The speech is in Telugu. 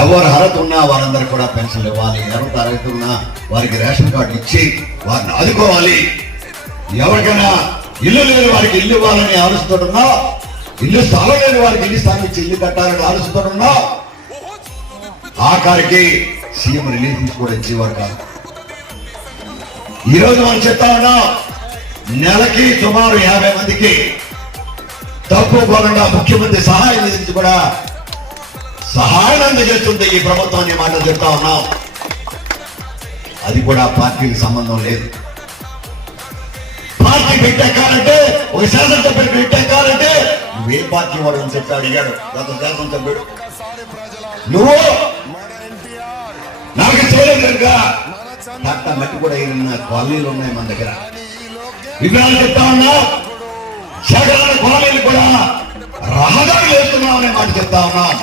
ఎవరు అర్హత ఉన్నా వారందరూ కూడా పెన్షన్లు ఇవ్వాలి. ఎవరికి అర్హత ఉన్నా వారికి రేషన్ కార్డు ఇచ్చి వారిని ఆదుకోవాలి. ఎవరికైనా ఇల్లు లేని వారికి ఇల్లు ఇవ్వాలని ఆలోచిస్తున్నా ఇల్లు స్థలం లేని వారికి ఇల్లు స్థానం ఇచ్చి ఇల్లు కట్టాలని ఆలోచిస్తున్నా ఆఖరికి సీఎం రిలీఫ్ కూడా ఇచ్చేవారు కాదు. ఈ రోజు మనం చెప్తా ఉన్నాం నెలకి సుమారు యాభై మందికి తక్కువ కాలంగా ముఖ్యమంత్రి సహాయం నిధి కూడా సహాయం అందజేస్తుంటే ఈ ప్రభుత్వం మాటలు చెప్తా ఉన్నాం. అది కూడా పార్టీకి సంబంధం లేదు. పార్టీ పెట్టెక్కాలంటే ఒక శాసనసభ్యుడు పెట్టెక్కాలంటే నువ్వే పార్టీ వాడు అని చెప్పి అడిగాడు గత శాసనసభ్యుడు. నువ్వు నాకు చేయలేదు మట్టి కూడా ఇరిన కాలనీలు ఉన్నాయి మన దగ్గర. వివరాలు చెప్తా ఉన్నా సగల కాలనీలు కూడా రహదారులు వేస్తున్నాం అనే మాట చెప్తా ఉన్నాం.